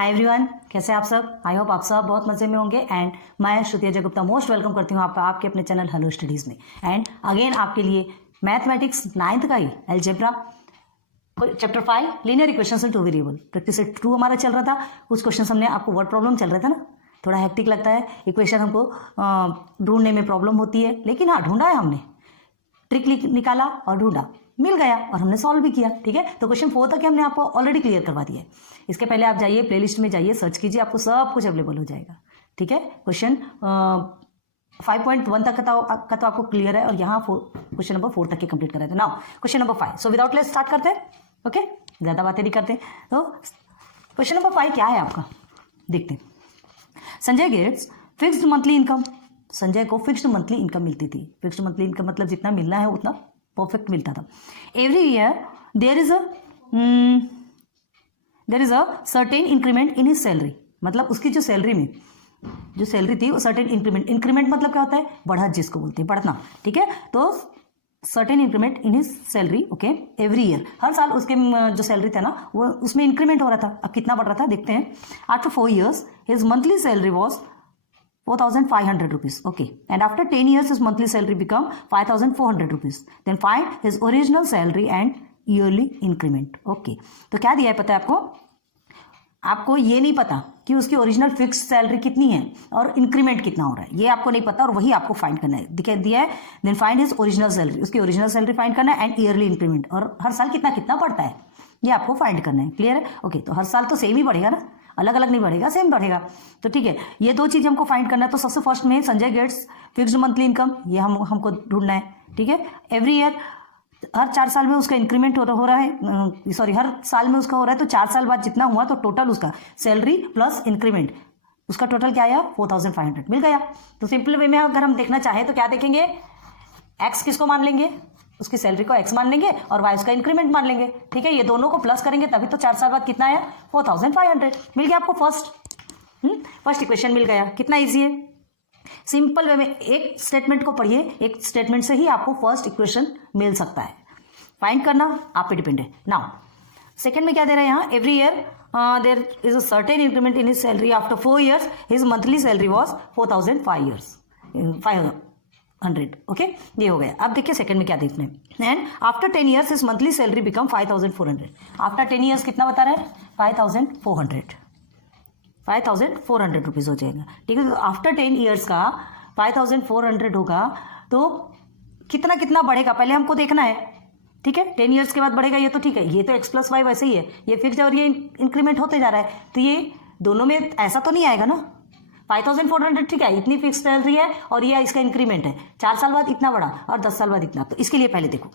Hi everyone, कैसे आप सब। आई होप आप सब बहुत मजे में होंगे। एंड मैं श्रुति अजय गुप्ता मोस्ट वेलकम करती हूँ आपके अपने चैनल हेलो स्टडीज़ में। एंड अगेन आपके लिए मैथमेटिक्स 9th का ही algebra chapter 5 linear equations in two variable practice set 2 हमारा चल रहा था। कुछ क्वेश्चन हमने आपको वर्ड प्रॉब्लम चल रहा था ना, थोड़ा हेक्टिक लगता है, इक्वेशन हमको ढूंढने में प्रॉब्लम होती है, लेकिन हाँ ढूंढा है हमने, ट्रिक निकाला और ढूंढा, मिल गया और हमने सॉल्व भी किया। ठीक है, तो क्वेश्चन 4 तक हमने आपको ऑलरेडी क्लियर करवा दिया है। इसके पहले आप जाइए प्लेलिस्ट में जाइए, सर्च कीजिए, आपको सब कुछ अवेलेबल हो जाएगा। ठीक है, क्वेश्चन 5.1 तक का तो आपको क्लियर है और यहाँ क्वेश्चन नंबर 4 तक के कंप्लीट कर रहे थे। Now question number 5। So without let start करते हैं। ओके, ज़्यादा बातें नहीं करते। तो क्वेश्चन नंबर 5 क्या है आपका, देखते हैं। Sanjay gets fixed monthly income. Sanjay को फिक्स्ड मंथली इनकम मिलती थी। फिक्स्ड मंथली इनकम मतलब जितना मिलना है उतना परफेक्ट मिलता था। Every year there is a certain increment in his salary. मतलब उसकी जो सैलरी में जो सैलरी थी वो सर्टेन इंक्रीमेंट मतलब क्या होता है, बढ़त जिसको बोलते हैं, बढ़ना। ठीक है, तो certain increment in his salary. Okay, every year, हर साल उसके जो सैलरी था ना वो उसमें इंक्रीमेंट हो रहा था। अब कितना बढ़ रहा था देखते हैं। After 4 years his monthly salary was 4,500 rupees. Okay, and after 10 years his monthly salary become 5,400 rupees. Then find his original salary and yearly increment. Okay, तो क्या दिया है पता है आपको? आपको ये नहीं पता कि उसकी ओरिजिनल फिक्स सैलरी कितनी है और इंक्रीमेंट कितना हो रहा है, ये आपको नहीं पता और वही आपको फाइंड करना है। दिया है, then find his original salary, उसकी ओरिजिनल सैलरी फाइंड करना है, एंड ईयरली इंक्रीमेंट, और हर साल कितना कितना बढ़ता है ये आपको फाइंड करना है। क्लियर है? ओके, तो हर साल तो सेम ही बढ़ेगा ना, अलग अलग नहीं बढ़ेगा, सेम बढ़ेगा। तो ठीक है, ये दो चीज हमको फाइंड करना है। तो सबसे फर्स्ट में Sanjay gets fixed monthly income, ये हमको ढूंढना है। ठीक है, एवरी ईयर, हर 4 साल में उसका इंक्रीमेंट हो रहा है, सॉरी हर साल में उसका हो रहा है, तो 4 साल बाद जितना हुआ तो टोटल उसका सैलरी प्लस इंक्रीमेंट, उसका टोटल क्या आया 4,500 मिल गया। तो सिंपल वे में अगर हम देखना चाहें तो क्या देखेंगे, एक्स किसको मान लेंगे, उसकी सैलरी को एक्स मान लेंगे और वाई उसका इंक्रीमेंट मान लेंगे। ठीक है, ये दोनों को प्लस करेंगे तभी तो 4 साल बाद कितना आया 4,500 मिल गया आपको। फर्स्ट इक्वेशन मिल गया। कितना इजी है, सिंपल वे में एक स्टेटमेंट को पढ़िए, एक स्टेटमेंट से ही आपको फर्स्ट इक्वेशन मिल सकता है। फाइंड करना आप पे डिपेंड है। नाउ सेकंड में क्या दे रहा है यहाँ, every year there is a certain increment in his salary. After 4 years his monthly salary was 4,500। Okay, ये हो गया। अब देखिए सेकंड में क्या देखना है, and after 10 years his monthly salary become 5,400। After 10 years कितना बता रहा है 5,400 रुपीज हो जाएगा। ठीक है, तो आफ्टर 10 years का 5,400 होगा तो कितना कितना बढ़ेगा पहले हमको देखना है। ठीक है, 10 years के बाद बढ़ेगा ये तो ठीक है, ये तो x + y वैसे ही है, ये फिक्स है और ये इंक्रीमेंट होते जा रहा है, तो ये दोनों में ऐसा तो नहीं आएगा ना। 5,400 ठीक है, इतनी फिक्स सैलरी है और ये इसका इंक्रीमेंट है, 4 साल बाद इतना बढ़ा और 10 साल बाद इतना। तो इसके लिए पहले देखो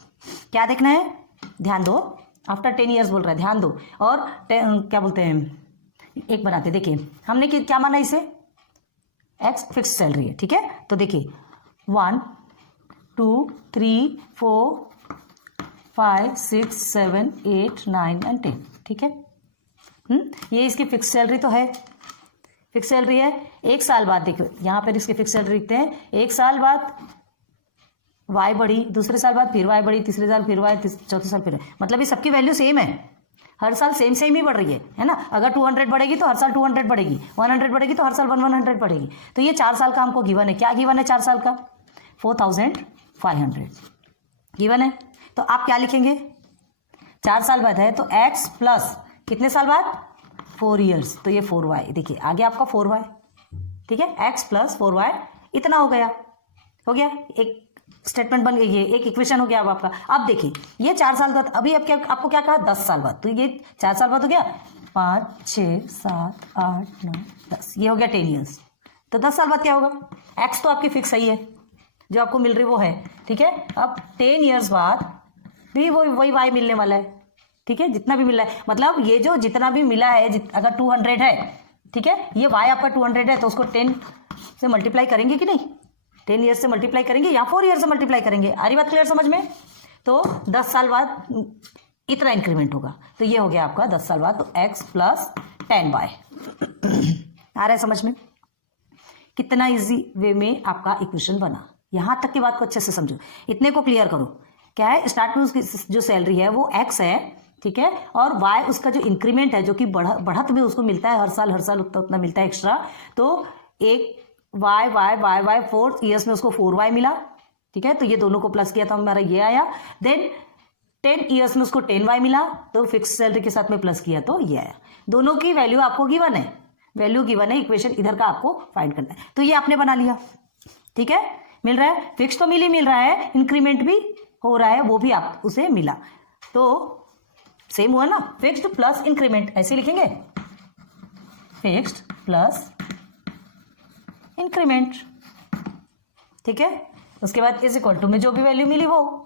क्या देखना है, ध्यान दो, आफ्टर 10 years बोल रहा है, ध्यान दो। और क्या बोलते हैं, एक बनाते, देखिए हमने क्या माना इसे, एक्स फिक्स सैलरी है। ठीक है, तो देखिए 1 2 3 4 5 6 7 8 9 and 10। ठीक है, ये इसकी फिक्स सैलरी तो है, फिक्स सैलरी है। एक साल बाद देखो यहाँ पर इसकी फिक्स सैलरी लिखते हैं, एक साल बाद वाई बढ़ी, दूसरे साल बाद फिर वाई बढ़ी, तीसरे साल फिर वाई, चौथे साल फिर, मतलब ये सबकी वैल्यू सेम है, हर साल सेम ही बढ़ रही है ना। अगर 200 बढ़ेगी तो हर साल 200 बढ़ेगी, 100 बढ़ेगी तो हर साल 100 बढ़ेगी। तो ये 4 साल का हमको गिवन है। क्या गिवन है 4 साल का 4,500 गिवन है। तो आप क्या लिखेंगे, 4 साल बाद है तो x प्लस कितने साल बाद 4 years, तो ये 4y, देखिए आगे आपका 4y। ठीक है, x प्लस 4y इतना हो गया, एक स्टेटमेंट बन गई है, एक इक्वेशन हो गया अब आपका। अब देखिए ये 4 साल बाद, अभी अब क्या आपको क्या कहा 10 साल बाद, तो ये 4 साल बाद हो गया 5 6 7 8 9 10, ये हो गया 10 years। तो 10 साल बाद क्या होगा, x तो आपकी फिक्स सही है, जो आपको मिल रही वो है। ठीक है, अब 10 years बाद भी वही y मिलने वाला है। ठीक है, जितना भी मिला है, मतलब ये जो जितना भी मिला है, अगर 200 है, ठीक है, ये y आपका 200 है तो उसको 10 से मल्टीप्लाई करेंगे कि नहीं, 10 years से मल्टीप्लाई करेंगे या 4 years से मल्टीप्लाई करेंगे। आ रही बात क्लियर समझ में? तो 10 साल बाद इतना इंक्रीमेंट होगा, तो ये हो गया आपका 10 साल बाद, तो x प्लस 10y। आ रहा है समझ में? कितना इजी वे में आपका इक्वेशन बना। यहां तक की बात को अच्छे से समझो, इतने को क्लियर करो। क्या है, स्टार्ट में उसकी जो सैलरी है वो x है, ठीक है, और y उसका जो इंक्रीमेंट है जो कि बढ़त में उसको मिलता है हर साल उतना मिलता है एक्स्ट्रा, तो एक y 4 ईयर्स में उसको 4y मिला, ठीक है, तो ये दोनों को प्लस किया तो हमारा ये आया। देन 10 ईयर्स में उसको 10y मिला, तो फिक्स सैलरी के साथ में प्लस किया तो ये आया। दोनों की वैल्यू आपको गिवन है, वैल्यू गिवन है, इक्वेशन इधर का आपको फाइंड करना है। तो ये आपने बना लिया, ठीक है, मिल रहा है, फिक्स तो मिल रहा है, इंक्रीमेंट भी हो रहा है, वो भी आप उसे मिला, तो सेम हुआ ना, फिक्स्ड प्लस इंक्रीमेंट, ऐसे लिखेंगे, फिक्स्ड प्लस इंक्रीमेंट, ठीक है। उसके बाद इज इक्वल टू में जो भी वैल्यू मिली वो,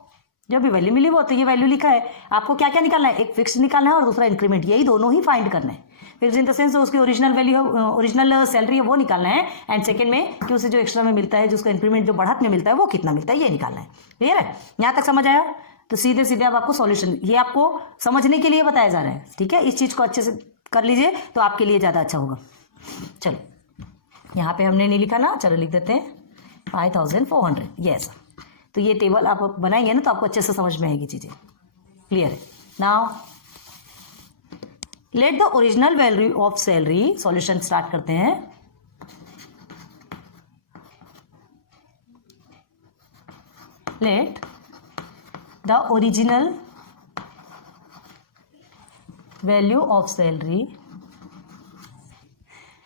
तो ये वैल्यू लिखा है। आपको क्या क्या निकालना है, एक फिक्स निकालना है और दूसरा इंक्रीमेंट, यही दोनों ही फाइंड करना है। फिक्स इन द सेंस उसकी ओरिजिनल वैल्यू, ओरिजिनल सैलरी है वो निकालना है, एंड सेकंड में कि उसे जो एक्स्ट्रा में मिलता है, जो उसका इंक्रीमेंट जो बढ़त में मिलता है वो कितना मिलता है, ये निकालना है। क्लियर है, यहाँ तक समझ आया? तो सीधे सीधे अब आपको सॉल्यूशन, ये आपको समझने के लिए बताया जा रहा है, ठीक है। इस चीज को अच्छे से कर लीजिए तो आपके लिए ज्यादा अच्छा होगा। चलो यहाँ पे हमने नहीं लिखा ना, चलो लिख देते हैं 5400, यस। तो ये टेबल आप बनाएंगे ना तो आपको अच्छे से समझ में आएगी चीजें। क्लियर है? Now let the original value of salary, solution start करते हैं। Let the original value of salary,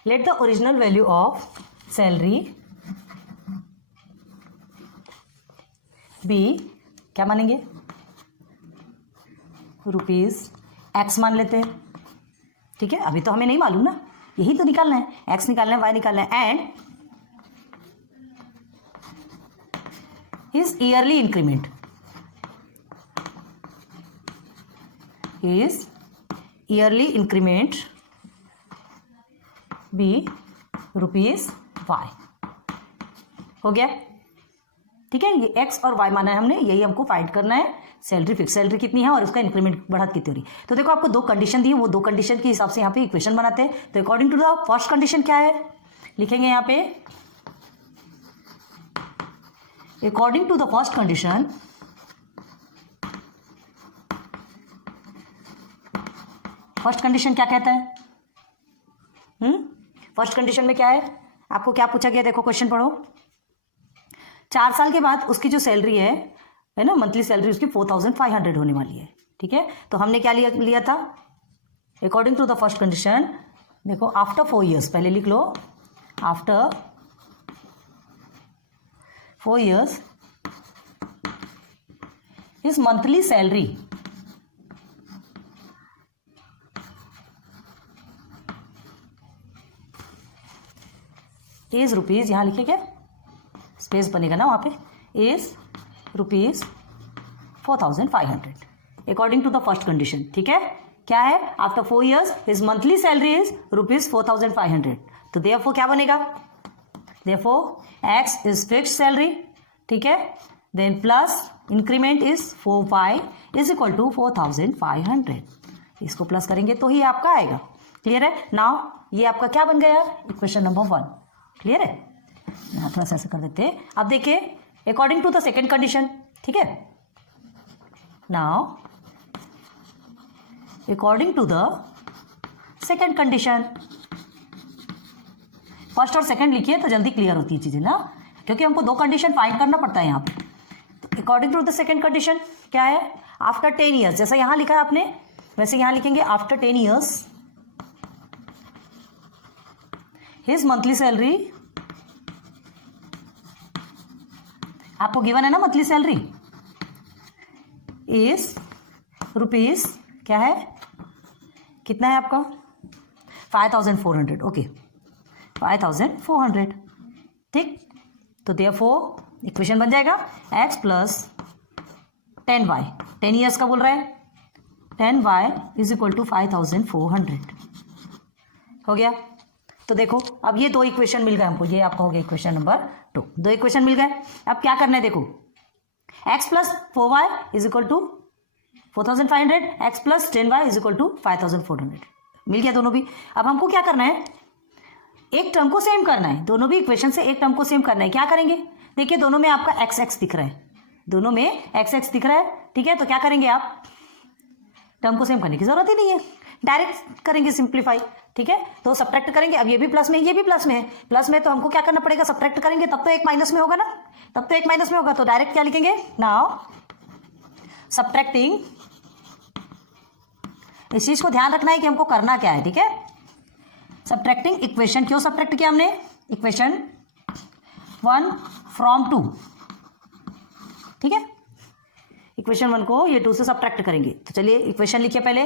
let the original value of salary be, क्या मानेंगे, ₹X मान लेते हैं, ठीक है। अभी तो हमें नहीं मालूम ना, यही तो निकालना है, x निकालना है, y निकालना है, and his yearly increment, his yearly increment be ₹Y, हो गया, ठीक है। ये x और y माना है हमने, यही हमको फाइंड करना है। सैलरी, फिक्स सैलरी कितनी है और उसका इंक्रीमेंट बढ़त कितनी हो रही। तो देखो आपको दो कंडीशन दी है, वो दो कंडीशन के हिसाब से यहाँ पे इक्वेशन बनाते हैं। तो according to the first condition क्या है, लिखेंगे यहाँ पे, according to the first condition, first condition क्या कहता है, फर्स्ट कंडीशन में क्या है, आपको क्या पूछा गया, देखो क्वेश्चन पढ़ो। 4 साल के बाद उसकी जो सैलरी है ना, मंथली सैलरी उसकी 4500 होने वाली है, ठीक है। तो हमने क्या लिया था, according to the first condition, देखो आफ्टर 4 ईयर्स, पहले लिख लो, आफ्टर 4 ईयर्स इस मंथली सैलरी इज ₹, यहां लिखे क्या, स्पेस बनेगा ना वहां पे, is ₹4500 according to the first condition, ठीक है। क्या है, after 4 years his monthly salary is ₹4500, तो देयरफॉर क्या बनेगा, therefore x is fixed salary, ठीक है, then plus increment is 4y is equal to 4500, इसको प्लस करेंगे तो ही आपका आएगा। क्लियर है? नाउ ये आपका क्या बन गया, इक्वेशन नंबर 1। क्लियर है? यहाँ थोड़ा सा ऐसा कर देते हैं। अब देखिए according to the second condition, ठीक है, now according to the second condition, first और सेकेंड लिखिए तो जल्दी क्लियर होती है चीजें ना, क्योंकि हमको दो कंडीशन फाइंड करना पड़ता है यहाँ पे। तो according to the second condition क्या है, आफ्टर 10 ईयर्स, जैसा यहाँ लिखा है आपने वैसे यहाँ लिखेंगे, after 10 years his monthly salary, आपको गिवन है ना मंथली सैलरी, इज ₹, क्या है, कितना है आपका 5400, ओके 5400, ठीक। तो देयरफॉर इक्वेशन बन जाएगा x प्लस 10y, 10 ईयर्स का बोल रहा है, 10y इज इक्वल टू 5400, हो गया। तो देखो अब ये दो इक्वेशन मिल गए हमको, ये आपका हो गया इक्वेशन नंबर 2, दो इक्वेशन मिल गए। अब क्या करना है, देखो x plus 4y is equal to 4500, x plus 10y is equal to 5400, मिल गया दोनों भी। अब हमको क्या करना है, एक टर्म को सेम करना है, दोनों भी इक्वेशन से एक टर्म को सेम करना है। क्या करेंगे, देखिए दोनों में आपका x दिख रहा है, दोनों में x दिख रहा है, ठीक है। तो क्या करेंगे आप, टर्म को सेम करने की जरूरत ही नहीं है, डायरेक्ट करेंगे सिंप्लीफाई, ठीक है। तो सब्ट्रैक्ट करेंगे, अब ये भी प्लस में ये भी प्लस में है, प्लस में तो हमको क्या करना पड़ेगा, सब्ट्रैक्ट करेंगे तब तो एक माइनस में होगा ना, तब तो एक माइनस में होगा, तो डायरेक्ट क्या लिखेंगे, नाउ सब्ट्रैक्टिंग। इस चीज को ध्यान रखना है कि हमको करना क्या है, ठीक है। सब्ट्रैक्टिंग इक्वेशन, क्यों सब्ट्रैक्ट किया हमने, इक्वेशन 1 फ्रॉम 2, ठीक है। इक्वेशन 1 को ये 2 से सब्ट्रैक्ट करेंगे, तो चलिए इक्वेशन लिखिए पहले,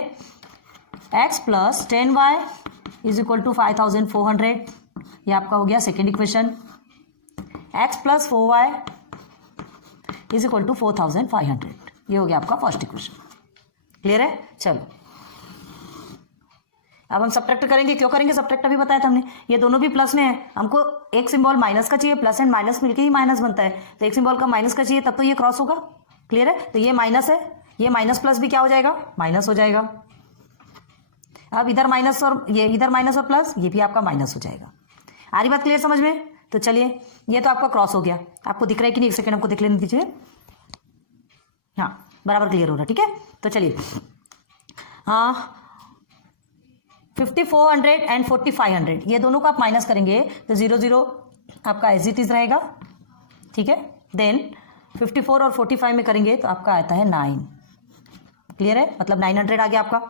x plus 10y is equal to 5400, ये आपका हो गया second equation. x plus 4y is equal to 4500, ये हो गया आपका फर्स्ट इक्वेशन। क्लियर है, चलो अब हम सब्ट्रैक्ट करेंगे, क्यों करेंगे सब्ट्रैक्ट अभी बताया था हमने, ये दोनों भी प्लस में है, हमको एक सिंबल माइनस का चाहिए, प्लस एंड माइनस मिलके ही माइनस बनता है, तो एक सिंबल का माइनस का चाहिए तब तो ये क्रॉस होगा। क्लियर है, तो ये माइनस है, ये माइनस प्लस भी क्या हो जाएगा, माइनस हो जाएगा। अब इधर माइनस और ये इधर माइनस और प्लस, ये भी आपका माइनस हो जाएगा। आ रही बात क्लियर समझ में, तो चलिए ये तो आपका क्रॉस हो गया, आपको दिख रहा है कि नहीं, एक सेकेंड हमको देख लेने दीजिए, हाँ बराबर क्लियर हो रहा है, ठीक है। तो चलिए हाँ 5400 एंड 4500 ये दोनों को आप माइनस करेंगे तो 0 0 आपका एज इट इज रहेगा, ठीक है। देन 54 और 45 में करेंगे तो आपका आता है 9। क्लियर है, मतलब 900 आ गया आपका।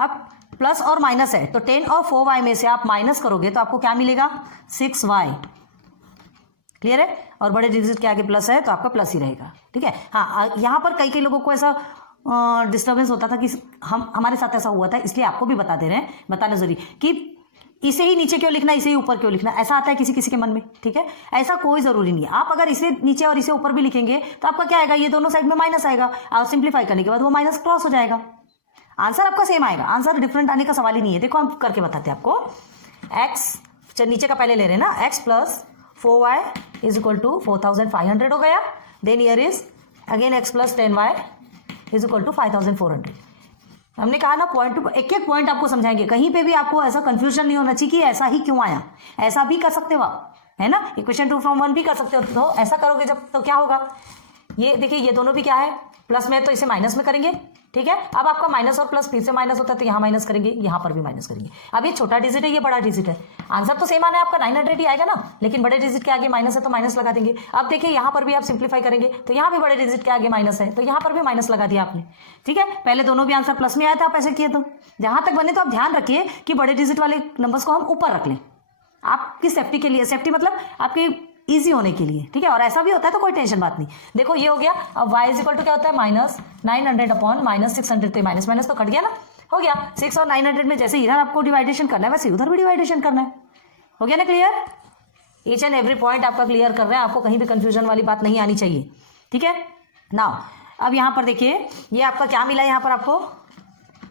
अब प्लस और माइनस है तो 10 और 4y में से आप माइनस करोगे तो आपको क्या मिलेगा, 6y। क्लियर है, और बड़े डिजिट के आगे प्लस है तो आपका प्लस ही रहेगा, ठीक है। हाँ यहाँ पर कई लोगों को ऐसा डिस्टर्बेंस होता था कि हमारे साथ ऐसा हुआ था, इसलिए आपको भी बता दे रहे हैं, बताना जरूरी कि इसे ही नीचे क्यों लिखना, इसे ही ऊपर क्यों लिखना, ऐसा आता है किसी किसी के मन में, ठीक है। ऐसा कोई जरूरी नहीं है, आप अगर इसे नीचे और इसे ऊपर भी लिखेंगे तो आपका क्या आएगा, ये दोनों साइड में माइनस आएगा, और सिंप्लीफाई करने के बाद वो माइनस क्रॉस हो जाएगा, आंसर आपका सेम आएगा, आंसर डिफरेंट आने का सवाल ही नहीं है। देखो हम करके बताते हैं आपको, एक्स नीचे का पहले ले रहे हैं ना, x plus 4y is equal to 4500 हो गया। Then year is again x plus 10y is equal to 5400। हमने कहा ना पॉइंट एक एक पॉइंट आपको समझाएंगे, कहीं पे भी आपको ऐसा कंफ्यूजन नहीं होना चाहिए कि ऐसा ही क्यों आया, ऐसा भी कर सकते हो आप, है ना। इक्वेशन 2 फ्रॉम 1 भी कर सकते हो, तो ऐसा करोगे जब तो क्या होगा, ये देखिए ये दोनों भी क्या है, प्लस में, तो इसे माइनस में करेंगे, ठीक है। अब आपका माइनस और प्लस फिर से माइनस होता है तो यहाँ माइनस करेंगे, यहाँ पर भी माइनस करेंगे। अब ये छोटा डिजिट है, ये बड़ा डिजिट है, आंसर तो सेम आना है आपका 900 ही आएगा ना, लेकिन बड़े डिजिट के आगे माइनस है तो माइनस लगा देंगे। अब देखिए यहाँ पर भी आप सिंप्लीफाई करेंगे तो यहाँ भी बड़े डिजिट के आगे माइनस है तो यहाँ पर भी माइनस लगा दिया आपने, ठीक है। पहले दोनों भी आंसर प्लस में आया था, आप ऐसे किए तो जहां तक बने तो आप ध्यान रखिए कि बड़े डिजिट वाले नंबर्स को हम ऊपर रख लें, आपकी सेफ्टी के लिए, सेफ्टी मतलब आपकी इजी होने के लिए, ठीक है। और ऐसा भी होता है तो कोई टेंशन बात नहीं। देखो ये हो गया, अब y इज इक्वल टू क्या होता है, माइनस 900 अपॉन माइनस 600, तो माइनस माइनस तो कट गया ना, हो गया। 6 और 900 में जैसे इधर आपको डिवाइडेशन करना है वैसे उधर भी डिवाइडेशन करना है, हो गया ना clear. Each and every point आपका क्लियर कर रहे हैं, आपको कहीं भी कंफ्यूजन वाली बात नहीं आनी चाहिए, ठीक है। नाउ अब यहाँ पर देखिए ये आपका क्या मिला, यहाँ पर आपको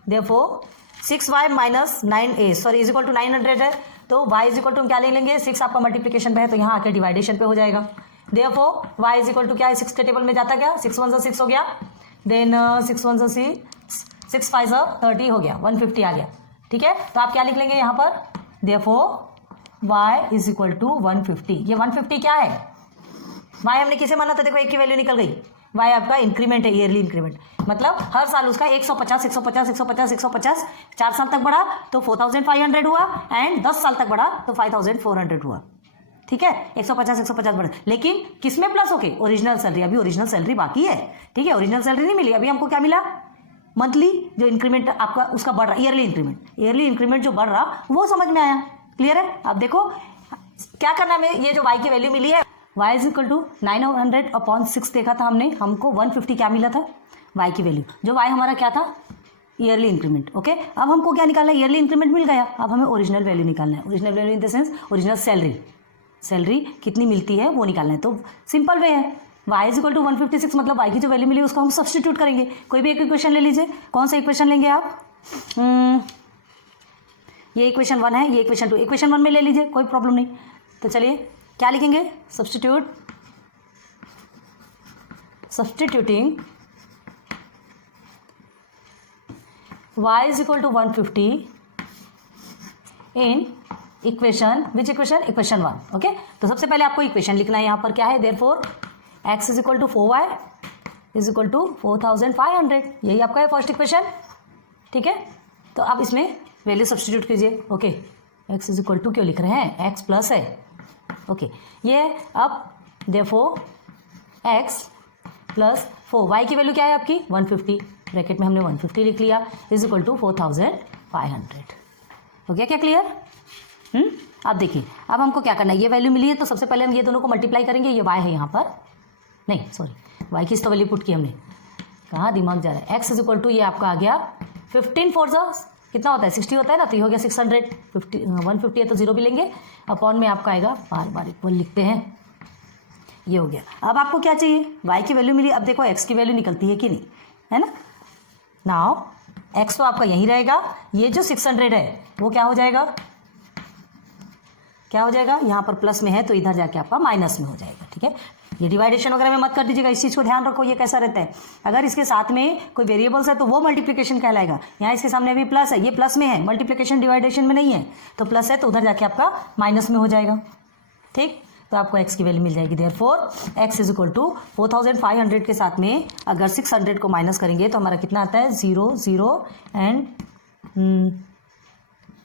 therefore 6y minus 9a sorry is equal to 900 है, तो y इज इक्वल टू हम क्या ले लेंगे, 6 आपका मल्टीप्लिकेशन पे है तो यहाँ आके डिवाइडेशन पे हो जाएगा। Therefore y is equal to क्या है, 6 के टेबल में जाता क्या, 6 1 6 हो गया, देन 6 1 6 5 30 हो गया, 150 आ गया, ठीक है। तो आप क्या लिख लेंगे यहाँ पर, therefore y is equal to 150। ये 150 क्या है, y हमने किसे माना था, देखो एक की वैल्यू निकल गई, y आपका इंक्रीमेंट है, ईयरली इंक्रीमेंट, मतलब हर साल उसका 150 150 150 150, 4 साल तक बढ़ा तो 4500 हुआ, एंड 10 साल तक बढ़ा तो 5400 हुआ, ठीक है। 150 150 बढ़ा, लेकिन किसमें प्लस होके, ओरिजिनल सैलरी, अभी ओरिजिनल सैलरी बाकी है, ठीक है। ओरिजिनल सैलरी नहीं मिली, अभी हमको क्या मिला, मंथली जो इंक्रीमेंट आपका उसका बढ़ रहा, ईयरली इंक्रीमेंट जो बढ़ रहा वो समझ में आया, क्लियर है। अब देखो क्या करना है, ये जो y की वैल्यू मिली है, y is equal to 900 upon 6 देखा था हमने, हमको 150 क्या मिला था, y की वैल्यू, जो y हमारा क्या था, ईयरली इंक्रीमेंट, ओके। अब हमको क्या निकालना है, ईयरली इंक्रीमेंट मिल गया, अब हमें ओरिजिनल वैल्यू निकालना है, original value in the sense original salary कितनी मिलती है वो निकालना है। तो सिंपल वे है, y इज इक्वल टू 156 मतलब y की जो वैल्यू मिली उसको हम सब्सटीट्यूट करेंगे। कोई भी एक इक्वेशन ले लीजिए, कौन सा इक्वेशन लेंगे आप, ये इक्वेशन 1 है, ये इक्वेशन 2, इक्वेशन 1 में ले लीजिए, कोई प्रॉब्लम नहीं। तो चलिए क्या लिखेंगे, substituting y is equal to 150 in equation, which equation, equation 1, okay. तो सबसे पहले आपको इक्वेशन लिखना है, यहाँ पर क्या है, therefore x is equal to 4y is equal to 4500, यही आपका है फर्स्ट इक्वेशन, ठीक है, तो आप इसमें वैल्यू सब्स्टिट्यूट कीजिए। Okay, x is equal to क्यों लिख रहे हैं, x प्लस है। ओके, ये अब देयरफॉर x प्लस 4, y की वैल्यू क्या है आपकी 150, ब्रैकेट में हमने 150 लिख लिया, इज इक्वल टू 4500। हो गया क्या क्लियर? अब देखिए, अब हमको क्या करना है, ये वैल्यू मिली है तो सबसे पहले हम ये दोनों को मल्टीप्लाई करेंगे। ये y है यहाँ पर, नहीं सॉरी y की इस तो वैल्यू पुट की हमने, कहाँ दिमाग जा रहा है। x इज इक्वल टू ये आपका आ गया 15 4 कितना होता है 60 होता है ना, तो ये हो गया 600, 150 है तो 0 भी लेंगे, अपॉन में आपका आएगा, बार बार इक्वल लिखते हैं, ये हो गया। अब आपको क्या चाहिए, y की वैल्यू मिली, अब देखो x की वैल्यू निकलती है कि नहीं, है ना। नाउ x तो आपका यहीं रहेगा, ये जो 600 है वो क्या हो जाएगा, क्या हो जाएगा, यहाँ पर प्लस में है तो इधर जाके आपका माइनस में हो जाएगा। ठीक है, ये डिवाइडेशन वगैरह में मत कर दीजिएगा, इस चीज़ को ध्यान रखो। ये कैसा रहता है, अगर इसके साथ में कोई वेरिएबल्स है तो वो मल्टीप्लिकेशन कहलाएगा। यहाँ इसके सामने अभी प्लस है, ये प्लस में है, मल्टीप्लिकेशन डिवाइडेशन में नहीं है, तो प्लस है तो उधर जाके आपका माइनस में हो जाएगा। ठीक, तो आपको x की वैल्यू मिल जाएगी। Therefore x is equal to 4500 के साथ में अगर 600 को माइनस करेंगे तो हमारा कितना आता है 0 0 एंड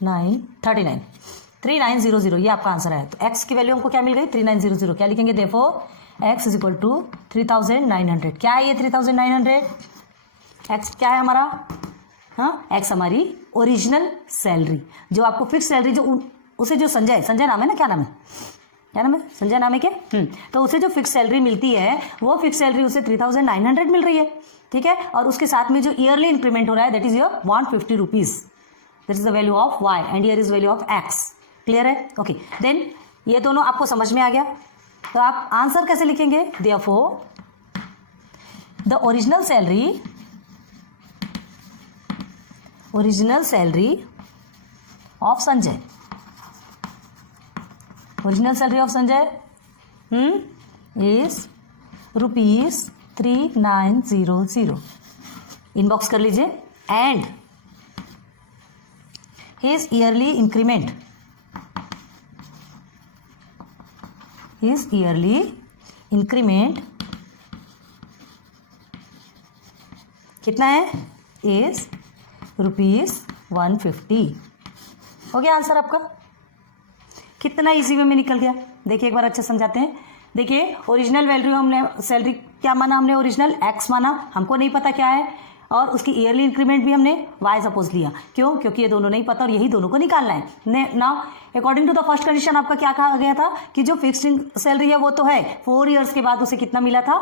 9 39 3900, ये आपका आंसर है। तो x की वैल्यू हमको क्या मिल गई 3900, क्या लिखेंगे therefore x is equal to 3900। क्या है ये 3900, x क्या है हमारा, हाँ x हमारी ओरिजिनल सैलरी, जो आपको फिक्स सैलरी जो उसे जो संजय नाम है ना, क्या नाम है, क्या नाम है, संजय नाम है क्या, तो उसे जो फिक्स सैलरी मिलती है वो फिक्स सैलरी उसे 3900 मिल रही है। ठीक है, और उसके साथ में जो ईयरली इंक्रीमेंट हो रहा है that is your 150 rupees, that is the value of y and here is value of x। Clear है? ओके, देन ये दोनों आपको समझ में आ गया, तो आप आंसर कैसे लिखेंगे, therefore the original salary of Sanjay, original salary of Sanjay is ₹3900, inbox कर लीजिए, एंड हिज ईयरली इंक्रीमेंट कितना है, इज ₹150। हो गया आंसर आपका, कितना इजी वे में निकल गया। देखिए एक बार अच्छे समझाते हैं। देखिए ओरिजिनल वैल्यू हमने सैलरी क्या माना, हमने ओरिजिनल x माना, हमको नहीं पता क्या है, और उसकी ईयरली इंक्रीमेंट भी हमने y सपोज लिया। क्यों? क्योंकि ये दोनों नहीं पता और यही दोनों को निकालना है। Now according to the first condition आपका क्या कहा गया था कि जो फिक्स्ड सैलरी है वो तो है 4 ईयर्स के बाद उसे कितना मिला था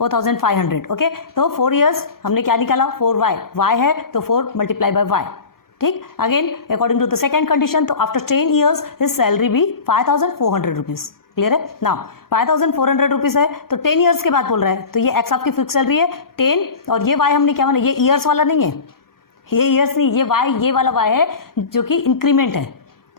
4500। ओके, तो 4 ईयर्स हमने क्या निकाला 4y है तो 4 मल्टीप्लाई बाय y। ठीक, again according to the second condition, तो आफ्टर 10 ईयर्स हिज सैलरी भी 5400 रुपीज। क्लियर है? नाउ 5400 रुपीज है तो 10 ईयर्स के बाद बोल रहा है, तो ये एक्स आपकी फिक्स सैलरी है 10, और ये वाई हमने क्या माना, ये ईयर्स वाला नहीं है, ये ईयर्स नहीं, ये वाई, ये वाला वाई है जो कि इंक्रीमेंट है,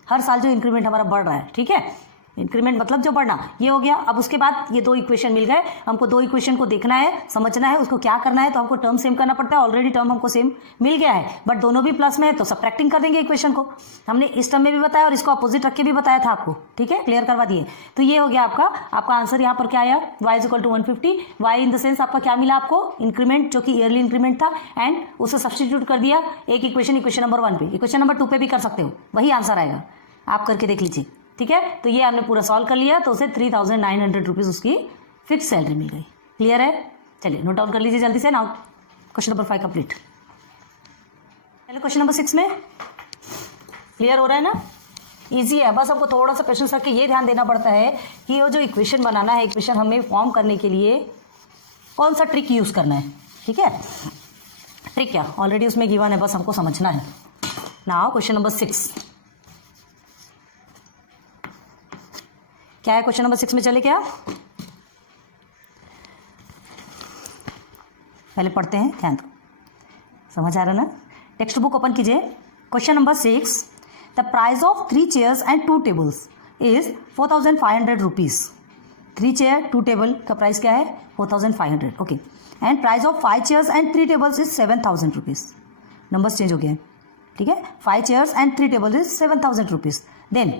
हर साल जो इंक्रीमेंट हमारा बढ़ रहा है। ठीक है, इंक्रीमेंट मतलब जो बढ़ना, ये हो गया। अब उसके बाद ये 2 इक्वेशन मिल गए, हमको 2 इक्वेशन को देखना है, समझना है उसको क्या करना है, तो हमको टर्म सेम करना पड़ता है। ऑलरेडी टर्म हमको सेम मिल गया है, बट दोनों भी प्लस में है तो सबट्रैक्टिंग कर देंगे इक्वेशन को। हमने इस टर्म में भी बताया और इसको अपोजिट रख के भी बताया था आपको। ठीक है, क्लियर करवा दिए। तो ये हो गया आपका आंसर यहाँ पर क्या आया, y is equal to 150। y in the sense आपका क्या मिला आपको, इंक्रीमेंट जो कि ईयरली इंक्रीमेंट था, एंड उसे सब्सटीट्यूट कर दिया एक इक्वेशन नंबर 1 पे, इक्वेशन नंबर 2 पे भी कर सकते हो, वही आंसर आएगा, आप करके देख लीजिए। ठीक है, तो ये हमने पूरा सॉल्व कर लिया, तो उसे 3900 रुपीज उसकी फिक्स सैलरी मिल गई। क्लियर है? चलिए नोट डाउन कर लीजिए जल्दी से। Now question number 5 complete. चलो क्वेश्चन नंबर 6 में क्लियर हो रहा है ना, इजी है, बस आपको थोड़ा सा क्वेश्चन करके ये ध्यान देना पड़ता है कि वो जो इक्वेशन बनाना है, इक्वेशन हमें फॉर्म करने के लिए कौन सा ट्रिक यूज करना है। ठीक है, ट्रिक क्या ऑलरेडी उसमें गिवन है, बस हमको समझना है। नाउ क्वेश्चन नंबर 6 क्या है, क्वेश्चन नंबर 6 में चले क्या, पहले पढ़ते हैं, ध्यान दो, समझ आ रहा ना। टेक्स्ट बुक ओपन कीजिए। Question number 6, the price of 3 chairs and 2 tables is 4500 rupees. 3 chair 2 table का प्राइस क्या है 4500। Okay, and price of 5 chairs and 3 tables is 7000 rupees. Numbers change हो गए। ठीक है, 5 chairs and 3 tables is 7000 rupees. Then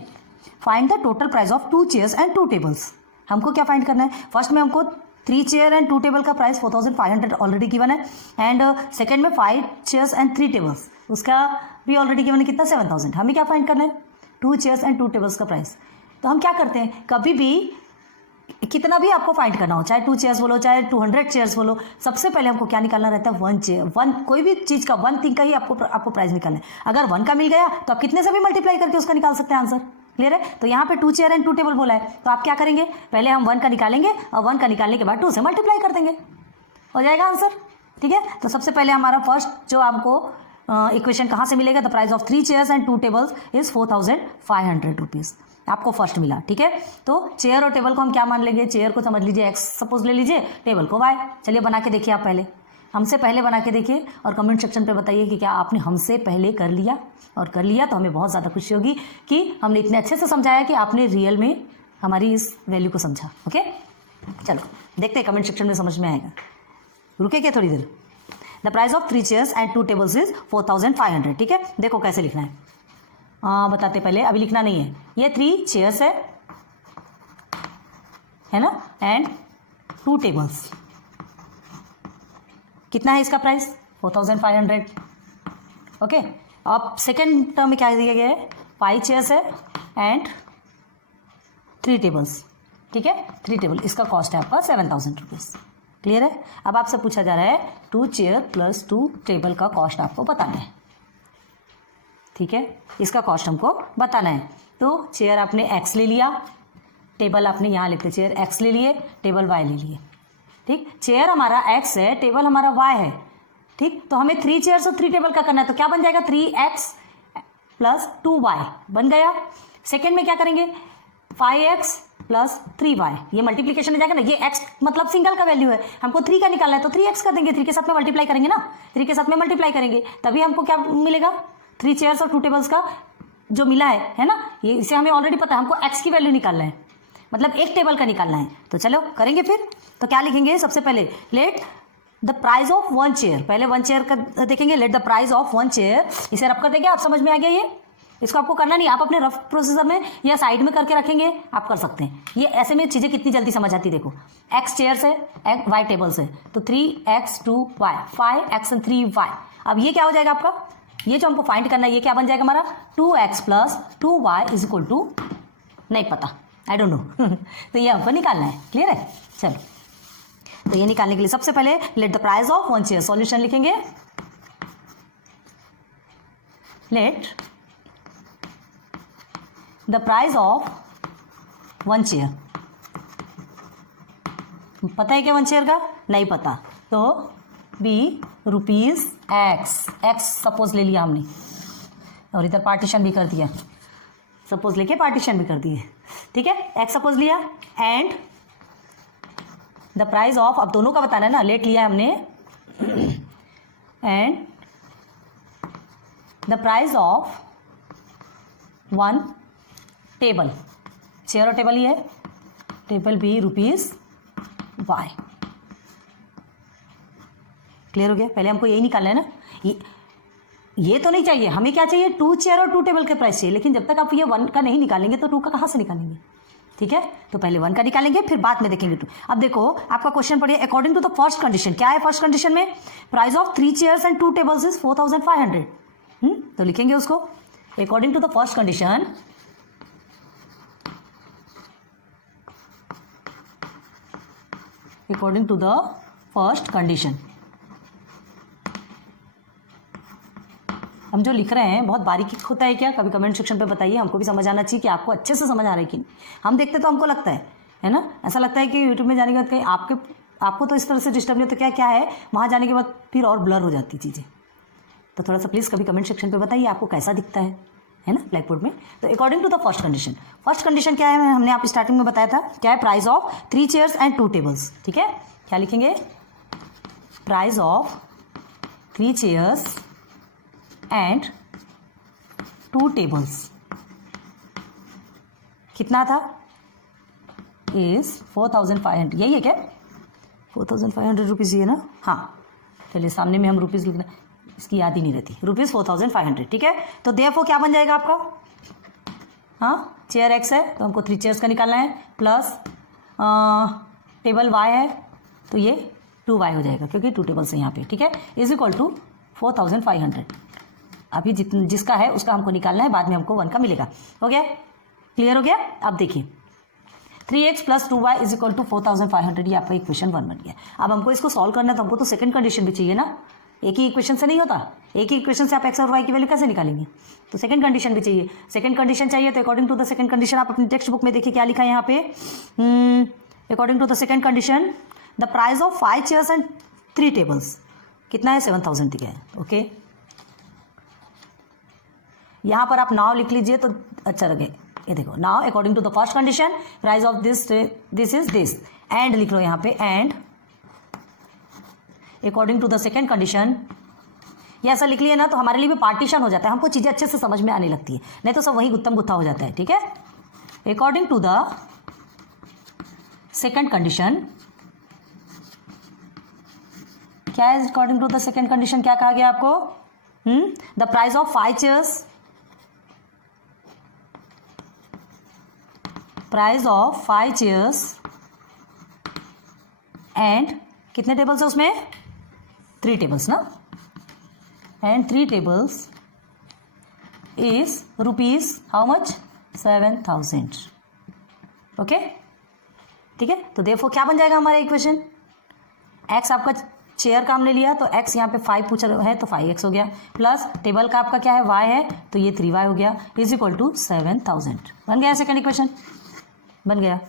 find the total price of 2 chairs and 2 tables. हमको क्या find करना है, फर्स्ट में हमको 3 चेयर एंड 2 टेबल का प्राइस 4500 ऑलरेडी गिवन है, एंड सेकंड में 5 चेयर्स एंड 3 टेबल्स उसका भी ऑलरेडी गिवन है, कितना 7000। हमें क्या फाइंड करना है, 2 चेयर्स एंड 2 टेबल्स का प्राइस। तो हम क्या करते हैं, कभी भी कितना भी आपको फाइंड करना हो, चाहे 2 चेयर्स बोलो चाहे 200 चेयर्स बोलो, सबसे पहले हमको क्या निकालना रहता है, 1 चेयर, 1 कोई भी चीज़ का 1 थिंग का ही आपको प्राइस निकालना है। अगर 1 का मिल गया तो आप कितने से भी मल्टीप्लाई करके उसका निकाल सकते हैं आंसर। क्लियर है। तो यहाँ पे 2 चेयर एंड 2 टेबल बोला है, तो आप क्या करेंगे, पहले हम 1 का निकालेंगे और 1 का निकालने के बाद 2 से मल्टीप्लाई कर देंगे, हो जाएगा आंसर। ठीक है। तो सबसे पहले हमारा फर्स्ट जो हमको इक्वेशन कहाँ से मिलेगा, the price of 3 chairs and 2 tables is 4500 rupees, आपको फर्स्ट मिला। ठीक है। तो चेयर और टेबल को हम क्या मान लेंगे, चेयर को समझ लीजिए x सपोज ले लीजिए, टेबल को y। चलिए बना के देखिए, आप पहले हमसे पहले बना के देखिए और कमेंट सेक्शन पे बताइए कि क्या आपने हमसे पहले कर लिया, और कर लिया तो हमें बहुत ज़्यादा खुशी होगी कि हमने इतने अच्छे से समझाया कि आपने रियल में हमारी इस वैल्यू को समझा। ओके, चलो देखते हैं कमेंट सेक्शन में समझ में आएगा। रुके क्या थोड़ी देर। The price of 3 chairs and 2 tables is 4500। ठीक है, देखो कैसे लिखना है, बताते पहले, अभी लिखना नहीं है। ये 3 चेयर्स है ना, एंड 2 टेबल्स, कितना है इसका प्राइस 4500। ओके, अब सेकेंड टर्म में क्या दिया गया है, 5 चेयर्स है एंड 3 टेबल्स। ठीक है, 3 टेबल, इसका कॉस्ट है आपका 7000 रुपीज़। क्लियर है। अब आपसे पूछा जा रहा है 2 चेयर प्लस 2 टेबल का कॉस्ट आपको बताना है। ठीक है, इसका कॉस्ट हमको बताना है। तो चेयर आपने x ले लिया, टेबल आपने यहाँ लिखते, चेयर x ले लिए, टेबल y ले लिए। ठीक, चेयर हमारा x है, टेबल हमारा y है। ठीक, तो हमें 3 चेयर्स और 3 टेबल का करना है, तो क्या बन जाएगा, 3x प्लस 2y बन गया। सेकेंड में क्या करेंगे, 5x प्लस 3y, ये मल्टीप्लीकेशन हो जाएगा ना, ये x मतलब सिंगल का वैल्यू है, हमको 3 का निकालना है तो 3x कर देंगे, 3 के साथ में मल्टीप्लाई करेंगे ना, 3 के साथ में मल्टीप्लाई करेंगे, तभी हमको क्या मिलेगा, 3 चेयर्स और 2 टेबल्स का जो मिला है ना, ये इसे हमें ऑलरेडी पता है, हमको x की वैल्यू निकालना है, मतलब एक टेबल का निकालना है। तो चलो करेंगे फिर। तो क्या लिखेंगे, सबसे पहले let the price of 1 chair, पहले 1 चेयर का देखेंगे, late the price of 1 chair, इसे रफ कर देंगे। आप समझ में आ गया, ये इसको आपको करना नहीं, आप अपने रफ प्रोसेसर में या साइड में करके रखेंगे, आप कर सकते हैं। ये ऐसे में चीज़ें कितनी जल्दी समझ आती, देखो x चेयर से y टेबल से, तो 3x 2y, 5x and 3y। अब ये क्या हो जाएगा आपका, ये जो हमको फाइंड करना है, ये क्या बन जाएगा हमारा, 2x plus 2y is equal to, नहीं पता, आई डोंट नो तो ये हमको निकालना है। क्लियर है। चलो, तो ये निकालने के लिए सबसे पहले let the price of 1 chair, solution लिखेंगे, let the price of 1 chair, पता है क्या 1 चेयर का, नहीं पता, तो बी रुपीज़ x सपोज ले लिया हमने, और इधर पार्टीशन भी कर दिया, सपोज लेके पार्टीशन भी कर दिए। ठीक है, x सपोज लिया एंड द प्राइस ऑफ, अब दोनों का बताना है ना, लेट लिया हमने, and the price of 1 table, chair और टेबल ही है, table B rupees y। Clear हो गया। पहले हमको यही निकालना है ना, ये तो नहीं चाहिए हमें, क्या चाहिए, 2 चेयर और 2 टेबल के प्राइस चाहिए, लेकिन जब तक आप ये 1 का नहीं निकालेंगे तो 2 का कहाँ से निकालेंगे। ठीक है, तो पहले 1 का निकालेंगे, फिर बाद में देखेंगे 2। अब देखो आपका क्वेश्चन पढ़िए, according to the first condition, क्या है फर्स्ट कंडीशन में, price of 3 chairs and 2 tables is 4500। तो लिखेंगे उसको, according to the first condition, according to the first condition, हम जो लिख रहे हैं बहुत बारीकी होता है क्या, कभी कमेंट सेक्शन पे बताइए, हमको भी समझ आना चाहिए कि आपको अच्छे से समझ आ रहा है कि नहीं। हम देखते तो हमको लगता है ना, ऐसा लगता है कि यूट्यूब में जाने के बाद कहीं आपको तो इस तरह से डिस्टर्ब नहीं होता, क्या है, वहाँ जाने के बाद फिर और ब्लर हो जाती चीज़ें। तो थोड़ा सा प्लीज़ कभी कमेंट सेक्शन पे बताइए आपको कैसा दिखता है ना ब्लैक बोर्ड में। तो according to the first condition क्या है, हमने आप स्टार्टिंग में बताया था, क्या है, price of 3 chairs and 2 tables. ठीक है, क्या लिखेंगे, price of 3 chairs and 2 tables कितना था, इज 4500, यही है क्या, 4500 रुपीज़ ये ना, हाँ चलिए सामने में हम रुपीज़ लिखना, इसकी याद ही नहीं रहती, रुपीज़ 4500। ठीक है, तो देयरफॉर क्या बन जाएगा आपका, हाँ चेयर x है तो हमको 3 चेयर्स का निकालना है, प्लस टेबल y है तो ये 2y हो जाएगा क्योंकि 2 टेबल्स है यहाँ पे, ठीक है, इज इक्वल टू 4500। अभी जिसका है उसका हमको निकालना है, बाद में हमको 1 का मिलेगा। हो गया, क्लियर हो गया। अब देखिए 3x plus 2y is equal to 4500, ये आपका इक्वेशन 1 बन गया। अब हमको इसको सॉल्व करना है तो हमको तो सेकंड कंडीशन भी चाहिए ना, एक ही इक्वेशन से नहीं होता, एक ही इक्वेशन से आप x और y की वैल्यू कैसे निकालेंगे, तो सेकंड कंडीशन भी चाहिए। सेकंड कंडीशन चाहिए तो according to the second condition आप अपनी टेक्स्ट बुक में देखिए क्या लिखा है यहाँ पे, according to the second condition the price of 5 chairs and 3 tables कितना है, 7000 दिया है। ओके, यहाँ पर आप नाउ लिख लीजिए तो अच्छा लगे। ये देखो, now according to the first condition price of this is this, and लिख लो यहाँ पे, and according to the second condition, ये ऐसा लिख लिया ना तो हमारे लिए भी पार्टीशन हो जाता है, हमको चीज़ें अच्छे से समझ में आने लगती है, नहीं तो सब वही गुत्थम गुत्था हो जाता है, ठीक है। According to the second condition, क्या है according to the second condition, क्या कहा गया आपको, the price of 5 chairs, price of 5 chairs and कितने टेबल्स है उसमें, 3 टेबल्स ना, and 3 tables is rupees how much, 7000। Okay, ठीक है। तो देखो क्या बन जाएगा हमारा इक्वेशन, x आपका चेयर का हमने लिया तो x यहाँ पे 5 पूछ रहा है तो 5x हो गया, प्लस टेबल का आपका क्या है y है तो ये 3y हो गया, इज इक्वल टू 7000। बन गया सेकंड इक्वेशन, बन गया,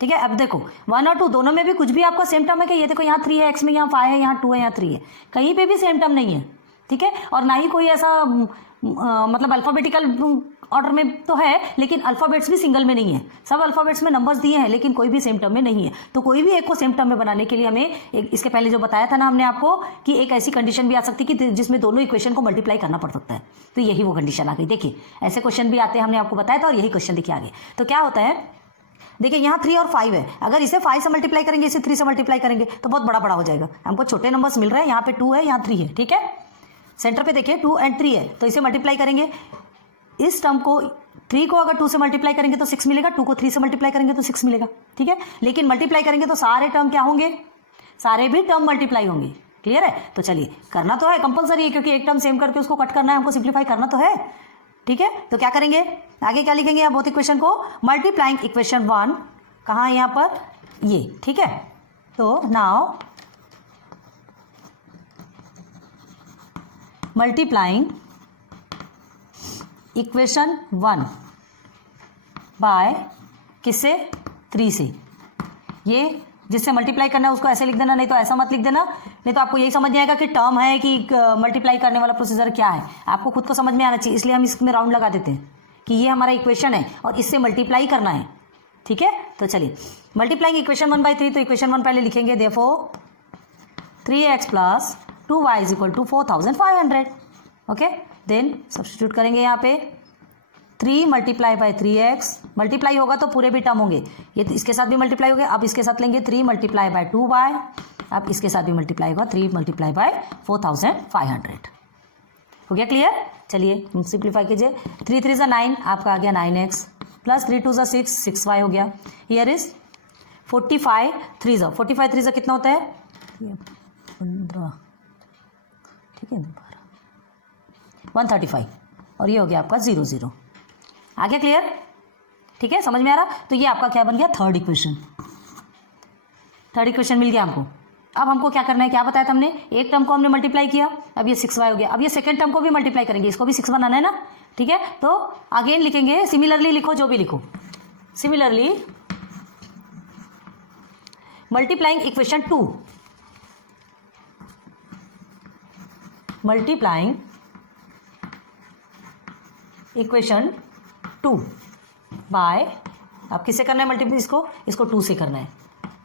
ठीक है। अब देखो 1 और 2 दोनों में भी कुछ भी आपका सेम टर्म है क्या, ये देखो यहाँ 3 है, x में यहाँ 5 है, यहाँ 2 है, यहाँ 3 है, कहीं पे भी सेम टर्म नहीं है, ठीक है। और ना ही कोई ऐसा मतलब अल्फ़ाबेटिकल ऑर्डर में तो है, लेकिन अल्फ़ाबेट्स भी सिंगल में नहीं है, सब अल्फ़ाबेट्स में नंबर्स दिए हैं लेकिन कोई भी सेम टर्म में नहीं है। तो कोई भी एक को सेम टर्म में बनाने के लिए हमें इसके पहले जो बताया था ना हमने आपको कि एक ऐसी कंडीशन भी आ सकती है कि जिसमें दोनों इक्वेशन को मल्टीप्लाई करना पड़ सकता है, तो यही वो कंडीशन आ गई। देखिए ऐसे क्वेश्चन भी आते हैं, हमने आपको बताया था, और यही क्वेश्चन देखिए आगे। तो क्या होता है, देखिए यहाँ 3 और 5 है, अगर इसे 5 से मल्टीप्लाई करेंगे, इसे 3 से मल्टीप्लाई करेंगे तो बहुत बड़ा बड़ा हो जाएगा, हमको छोटे नंबर्स मिल रहे हैं, यहाँ पे 2 है, यहाँ 3 है, ठीक है। सेंटर पे देखिए 2 और 3 है, तो इसे मल्टीप्लाई करेंगे, इस टर्म को 3 को अगर 2 से मल्टीप्लाई करेंगे तो 6 मिलेगा, 2 को 3 से मल्टीप्लाई करेंगे तो 6 मिलेगा, ठीक है। लेकिन मल्टीप्लाई करेंगे तो सारे टर्म क्या होंगे, सारे भी टर्म मल्टीप्लाई होंगे, क्लियर है। तो चलिए करना तो है, कंपलसरी है, क्योंकि एक टर्म सेम करके उसको कट करना है, हमको सिंप्लीफाई करना तो है, ठीक है। तो क्या करेंगे आगे, क्या लिखेंगे आप बोथ इक्वेशन को, मल्टीप्लाइंग इक्वेशन 1 कहाँ है, यहाँ पर ये, ठीक है। तो नाउ मल्टीप्लाइंग इक्वेशन 1 बाय किससे, 3 से, ये जिससे मल्टीप्लाई करना है उसको ऐसे लिख देना, नहीं तो ऐसा मत लिख देना, नहीं तो आपको यही समझ नहीं आएगा कि टर्म है कि मल्टीप्लाई करने वाला प्रोसीजर क्या है, आपको खुद को समझ में आना चाहिए, इसलिए हम इसमें राउंड लगा देते हैं कि ये हमारा इक्वेशन है और इससे मल्टीप्लाई करना है, ठीक है। तो चलिए मल्टीप्लाइंग इक्वेशन 1 बाई 3, तो इक्वेशन 1 पहले लिखेंगे, therefore 3x plus 2y is equal to 4500। Okay, then substitute करेंगे यहाँ पे 3 मल्टीप्लाई बाई 3x, मल्टीप्लाई होगा तो पूरे भी टर्म होंगे, ये इसके साथ भी मल्टीप्लाई हो गया, अब इसके साथ लेंगे 3 मल्टीप्लाई बाई 2y, अब इसके साथ भी मल्टीप्लाई होगा 3 मल्टीप्लाई बाई 4500। हो गया क्लियर। चलिए सिंप्लीफाई कीजिए, 3 3 9 आपका आ गया 9x प्लस 3 2 6 6y हो गया, हियर इज 45 3 कितना होता है 15, ठीक है 135, और ये हो गया आपका 0 0। आ गया क्लियर, ठीक है, समझ में आ रहा। तो ये आपका क्या बन गया, थर्ड इक्वेशन मिल गया हमको। अब हमको क्या करना है, क्या बताया था हमने, एक टर्म को हमने मल्टीप्लाई किया, अब ये 6y हो गया, अब ये सेकंड टर्म को भी मल्टीप्लाई करेंगे, इसको भी 6 बनाना है ना, ठीक है। तो अगेन लिखेंगे, सिमिलरली लिखो, जो भी लिखो, similarly multiplying equation 2, multiplying equation 2 by, अब किससे करना है मल्टीप्लाई, इसको 2 से करना है।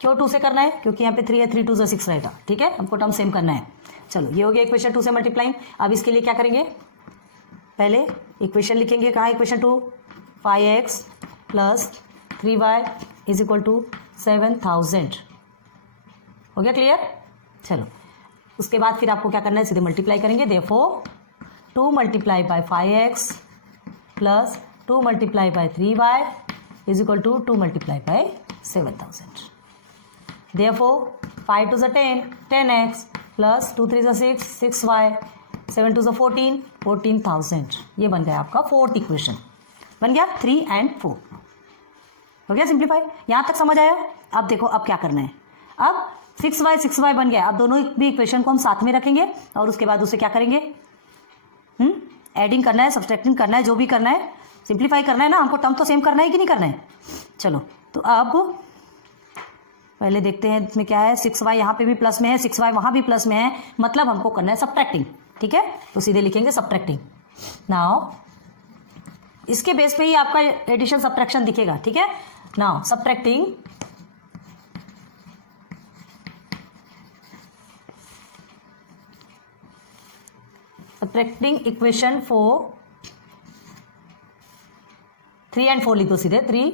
क्यों 2 से करना है, क्योंकि यहाँ पे 3 है, 3 2 6 रहेगा, ठीक है, हमको टर्म सेम करना है। चलो ये हो गया इक्वेशन 2 से मल्टीप्लाइंग। अब इसके लिए क्या करेंगे, पहले इक्वेशन लिखेंगे, कहाँ equation 2, 5x plus 3y is equal to 7000। हो गया क्लियर। चलो उसके बाद फिर आपको क्या करना है, सीधे मल्टीप्लाई करेंगे, therefore 2 multiply by 5x plus 2 multiply by 3y is equal to 2 multiply by 7000। Therefore 5 2 10, 10x plus 2 3 6, 6y, 7 2 14, 14,000। ये बन गया आपका फोर्थ इक्वेशन, बन गया 3 और 4। हो गया सिंप्लीफाई, यहाँ तक समझ आया। अब देखो अब क्या करना है, अब 6y बन गया। अब दोनों भी इक्वेशन को हम साथ में रखेंगे और उसके बाद उसे क्या करेंगे, एडिंग करना है, सब्सट्रैक्टिंग करना है, जो भी करना है, सिंप्लीफाई करना है ना, हमको टर्म तो सेम करना है कि नहीं करना है। चलो तो अब पहले देखते हैं इसमें क्या है। 6y यहाँ पे भी प्लस में है, 6y वहाँ भी प्लस में है, मतलब हमको करना है सब्ट्रैक्टिंग। ठीक है, तो सीधे लिखेंगे सब्ट्रैक्टिंग। नाउ इसके बेस पे ही आपका एडिशन सब्ट्रैक्शन दिखेगा। ठीक है, नाउ सब्ट्रैक्टिंग इक्वेशन 4, 3 और 4 लिख दो सीधे, 3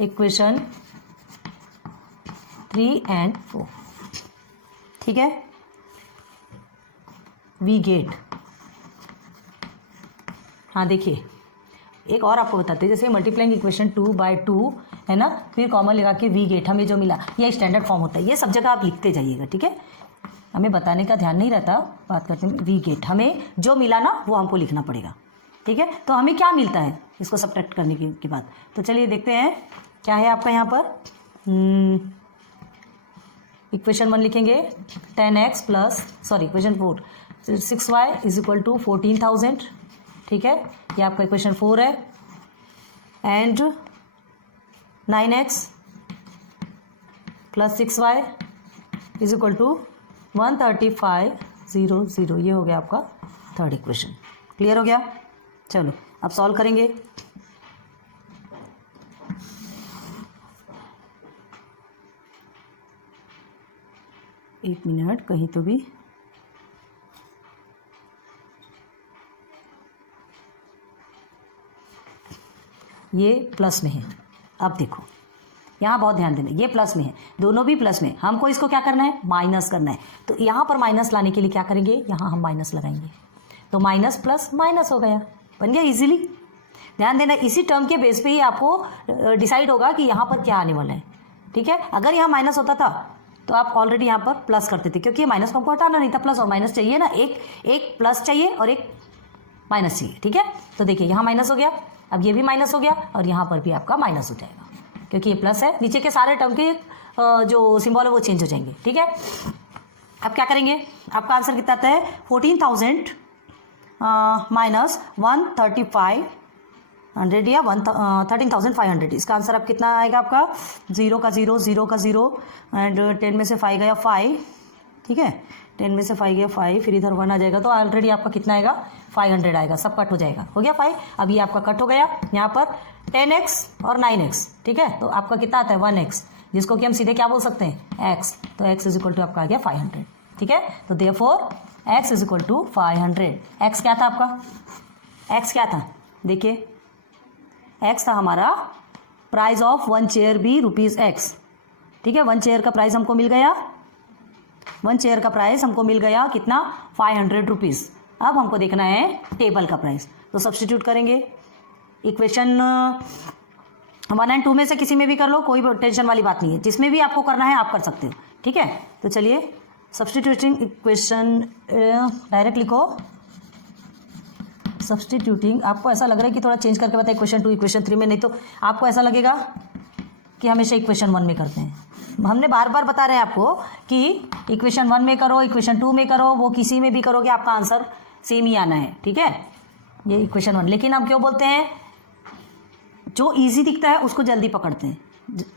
इक्वेशन 3 और 4। ठीक है, वी गेट, हाँ देखिए एक और आपको बताते हैं, जैसे मल्टीप्लाइंग इक्वेशन 2/2 है ना, फिर कॉमन लगा के वी गेट, हमें जो मिला, ये स्टैंडर्ड फॉर्म होता है। ये सब जगह आप लिखते जाइएगा। ठीक है, हमें बताने का ध्यान नहीं रहता, बात करते हैं वी गेट, हमें जो मिला ना वो हमको लिखना पड़ेगा। ठीक है, तो हमें क्या मिलता है इसको सब्ट्रैक्ट करने के बाद, तो चलिए देखते हैं क्या है आपका यहाँ पर। इक्वेशन 1 लिखेंगे 10x plus equation 4 6y is equal to 14,000। ठीक है, ये आपका इक्वेशन 4 है। And 9x plus 6y is equal to 135,000। ये हो गया आपका थर्ड इक्वेशन। क्लियर हो गया। चलो अब सॉल्व करेंगे। एक मिनट, कहीं तो भी ये प्लस में है। अब देखो यहाँ बहुत ध्यान देना, ये प्लस में है, दोनों भी प्लस में, हमको इसको क्या करना है, माइनस करना है। तो यहाँ पर माइनस लाने के लिए क्या करेंगे, यहाँ हम माइनस लगाएंगे, तो माइनस प्लस माइनस हो गया, बन गया इजीली। ध्यान देना, इसी टर्म के बेस पे ही आपको डिसाइड होगा कि यहाँ पर क्या आने वाला है। ठीक है, अगर यहाँ माइनस होता था तो आप ऑलरेडी यहाँ पर प्लस करते थे, क्योंकि ये माइनस को हमको हटाना नहीं था, प्लस और माइनस चाहिए ना, एक प्लस चाहिए और एक माइनस चाहिए। ठीक है, तो देखिए यहाँ माइनस हो गया, अब ये भी माइनस हो गया और यहाँ पर भी आपका माइनस हो जाएगा, क्योंकि ये प्लस है। नीचे के सारे टर्म के जो सिंबल है वो चेंज हो जाएंगे। ठीक है, अब क्या करेंगे, आपका आंसर कितना आता है, 14,000 माइनस 135,000 या 13,500। इसका आंसर अब कितना आएगा आपका, 0 का 0, 0 का 0 एंड 10 में से 5 गया 5। ठीक है, 10 में से 5 गया 5, फिर इधर 1 आ जाएगा, तो ऑलरेडी आपका कितना आएगा, 500 आएगा, सब कट हो जाएगा, हो गया 5। अब ये आपका कट हो गया, यहाँ पर 10x और 9x। ठीक है, तो आपका कितना आता है 1x, जिसको कि हम सीधे क्या बोल सकते हैं, x, तो x इज इक्वल टू आपका आ गया 500। ठीक है, तो therefore x is equal to 500। x क्या था आपका, x क्या था, देखिए x था हमारा प्राइस ऑफ 1 चेयर भी ₹x। ठीक है, 1 चेयर का प्राइस हमको मिल गया, 1 चेयर का प्राइस हमको मिल गया कितना, 500 रुपीज़। अब हमको देखना है टेबल का प्राइस, तो सब्स्टिट्यूट करेंगे। इक्वेशन 1 और 2 में से किसी में भी कर लो, कोई टेंशन वाली बात नहीं है, जिसमें भी आपको करना है आप कर सकते हो। ठीक है, तो चलिए सब्स्टिट्यूटिंग इक्वेशन डायरेक्ट लिखो। सब्स्टिट्यूटिंग, आपको ऐसा लग रहा है कि थोड़ा चेंज करके बताए इक्वेशन 2 इक्वेशन 3 में, नहीं तो आपको ऐसा लगेगा कि हमेशा इक्वेशन 1 में करते हैं। हमने बार बार बता रहे हैं आपको कि इक्वेशन 1 में करो, इक्वेशन 2 में करो, वो किसी में भी करोगे आपका आंसर सेम ही आना है। ठीक है, ये इक्वेशन 1, लेकिन हम क्यों बोलते हैं, जो इजी दिखता है उसको जल्दी पकड़ते हैं।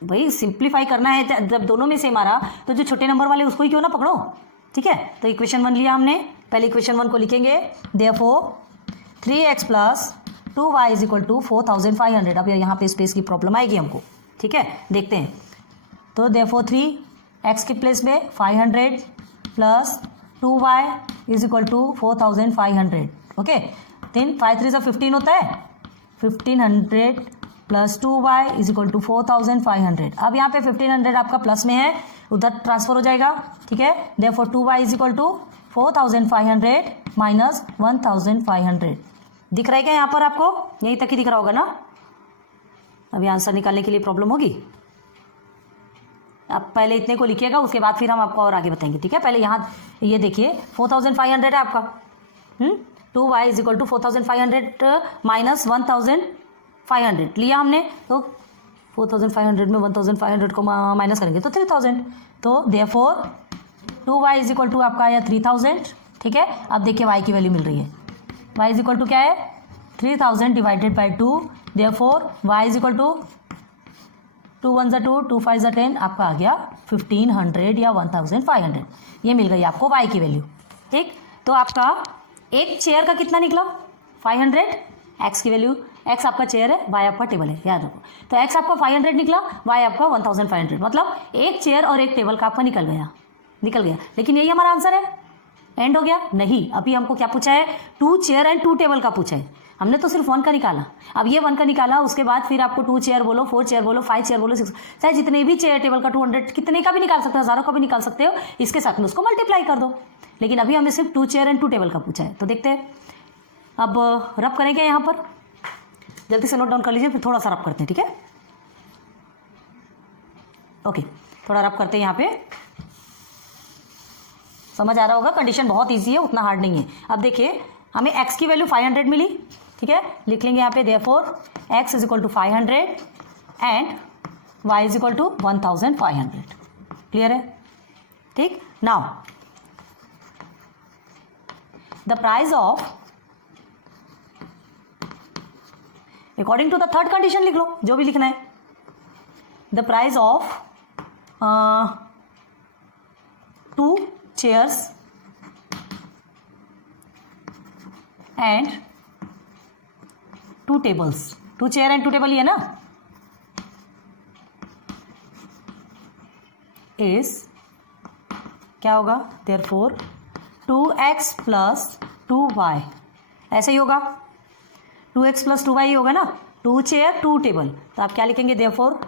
भाई सिंप्लीफाई करना है, जब दोनों में सेम आ रहा तो जो छोटे नंबर वाले उसको ही क्यों ना पकड़ो। ठीक है, तो इक्वेशन 1 लिया हमने, पहले इक्वेशन 1 को लिखेंगे, therefore 3x plus 2y is equal to 4,500। अब यहाँ पे स्पेस की प्रॉब्लम आएगी हमको। ठीक है, देखते हैं, तो देयरफॉर 3x के प्लेस में 500 plus 2y is equal to 4,500। Okay, 5 3 से 15 होता है, 1500 plus 2y is equal to 4,500। अब यहाँ पे 1500 आपका प्लस में है, उधर ट्रांसफर हो जाएगा। ठीक है, therefore 2y is equal to 4,500 minus 1,500। दिख रहा है क्या यहाँ पर आपको, यहीं तक ही दिख रहा होगा ना। अभी आंसर निकालने के लिए प्रॉब्लम होगी, आप पहले इतने को लिखिएगा, उसके बाद फिर हम आपको और आगे बताएंगे, ठीक है। पहले यहाँ ये देखिए 4500 है आपका, 2y is equal to 4500 minus 1500 लिया हमने, तो 4500 में 1500 को माइनस करेंगे तो 3000, तो therefore 2y is equal to आपका आया 3000, ठीक है। अब देखिए y की वैल्यू मिल रही है, y इज इक्वल टू क्या है 3000 divided by 2, therefore y is equal to 2 1 ज़ा 2, 2 5 ज़ा 10, आपका आ गया 1500 या 1500, ये मिल गई आपको y की वैल्यू, ठीक। तो आपका एक चेयर का कितना निकला 500, x की वैल्यू, x आपका चेयर है, y आपका टेबल है, याद रखो। तो x आपका 500 निकला, y आपका 1500, मतलब एक चेयर और एक टेबल का आपका निकल गया। लेकिन यही हमारा आंसर है, एंड हो गया नहीं। अभी हमको क्या पूछा है, 2 चेयर एंड 2 टेबल का पूछा है, हमने तो सिर्फ 1 का निकाला। अब ये 1 का निकाला, उसके बाद फिर आपको 2 चेयर बोलो, 4 चेयर बोलो, 5 चेयर बोलो, 6, चाहे जितने भी चेयर टेबल का 200 कितने का भी निकाल सकते हो, हज़ारों का भी निकाल सकते हो, इसके साथ में उसको मल्टीप्लाई कर दो। लेकिन अभी हमें सिर्फ 2 चेयर एंड 2 टेबल का पूछा है, तो देखते हैं। अब रब करेंगे यहाँ पर, जल्दी से नोट डाउन कर लीजिए, फिर थोड़ा सा रब करते हैं, ठीक है। ओके, थोड़ा रब करते हैं यहाँ पे, समझ आ रहा होगा। कंडीशन बहुत इजी है, उतना हार्ड नहीं है। अब देखिए हमें x की वैल्यू 500 मिली, ठीक है, लिख लेंगे यहाँ पे therefore x is equal to 500 and y is equal to 1500, clear है, ठीक। Now the price of, according to the third condition लिख लो, जो भी लिखना है। The price of 2 chairs and 2 tables, 2 chair and 2 table ही है ना, इज क्या होगा, देयरफॉर 2x प्लस 2y, ऐसे ही होगा, 2x प्लस 2y ही होगा ना, 2 चेयर 2 टेबल। तो आप क्या लिखेंगे, देयरफॉर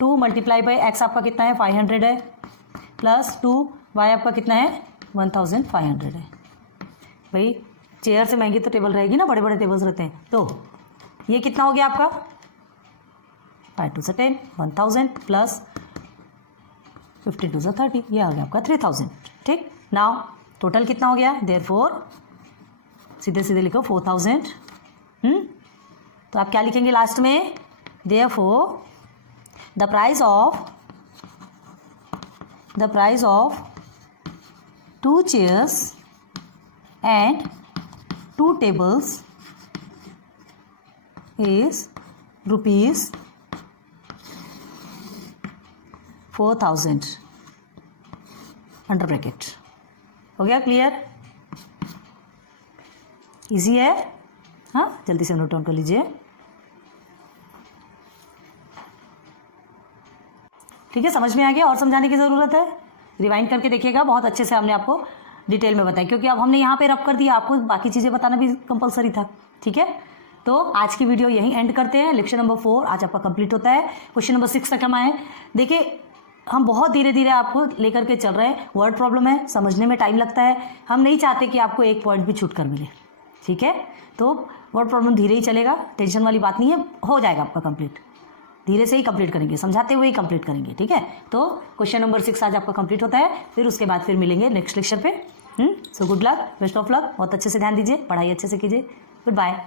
2 मल्टीप्लाई बाई x आपका कितना है 500 है, प्लस 2 y आपका कितना है 1500 है। भाई चेयर से महंगी तो टेबल रहेगी ना, बड़े बड़े टेबल्स रहते हैं। तो ये कितना हो गया आपका 5 2 10, 1000 प्लस 15 2 30, ये आ गया आपका 3000, ठीक। नाउ टोटल कितना हो गया, देयरफॉर सीधे सीधे लिखो 4000, तो आप क्या लिखेंगे लास्ट में, therefore the price of 2 chairs and 2 tables is rupees 4000 under bracket. हो गया क्लियर, इजी है, हाँ जल्दी से नोट डाउन कर लीजिए, ठीक है। समझ में आ गया, और समझाने की ज़रूरत है, रिवाइंड करके देखिएगा, बहुत अच्छे से हमने आपको डिटेल में बताया, क्योंकि अब हमने यहाँ पे रब कर दिया, आपको बाकी चीज़ें बताना भी कंपलसरी था, ठीक है। तो आज की वीडियो यहीं एंड करते हैं। लेक्चर नंबर 4 आज आपका कंप्लीट होता है। क्वेश्चन नंबर 6 तक हम आए। देखिए हम बहुत धीरे धीरे आपको लेकर के चल रहे हैं, वर्ड प्रॉब्लम है, समझने में टाइम लगता है, हम नहीं चाहते कि आपको एक पॉइंट भी छूट कर मिले, ठीक है। तो वर्ड प्रॉब्लम धीरे ही चलेगा, टेंशन वाली बात नहीं है, हो जाएगा आपका कंप्लीट, धीरे से ही कंप्लीट करेंगे, समझाते हुए ही कंप्लीट करेंगे, ठीक है। तो क्वेश्चन नंबर 6 आज आपका कंप्लीट होता है, फिर उसके बाद फिर मिलेंगे नेक्स्ट लेक्चर पे। So good luck, best of luck, बहुत अच्छे से ध्यान दीजिए, पढ़ाई अच्छे से कीजिए, गुड बाय।